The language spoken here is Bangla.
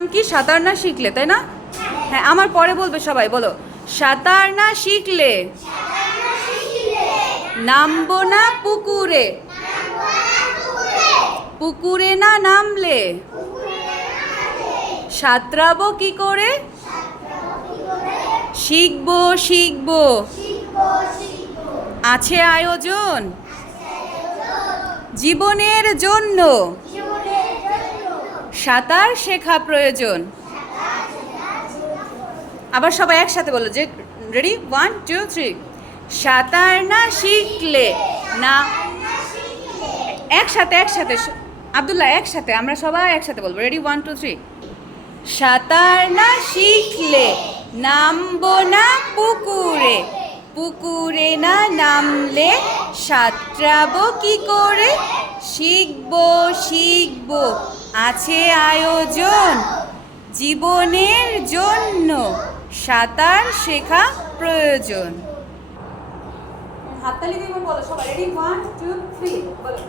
কি সাঁতার না শিখলে, তাই না? হ্যাঁ আমার পরে বলবে সবাই, বলো। সাঁতার না শিখলে। নামবো না পুকুরে। পুকুরে না নামলে। সাঁতরাবো কি করে? শিখব শিখব। আছে আয়োজন। জীবনের জন্য। সাঁতার শেখা প্রয়োজন। আবার সবাই একসাথে বলো যে রেডি ওয়ান টু থ্রি সাঁতার না শিখলে? না। একসাথে একসাথে। আবদুল্লাহ, একসাথে। আমরা সবাই একসাথে বলব। রেডি ওয়ান টু থ্রি সাঁতার না শিখলে নামবো না পুকুরে? পুকুরে না নামলে সাঁতরাবো কি করে? শিখব শিখব। আছে আয়োজন জীবনের জন্য সাঁতার শেখা প্রয়োজন। হাততালি দিয়ে বলো সবাই রেডি ওয়ান টু থ্রি বলো।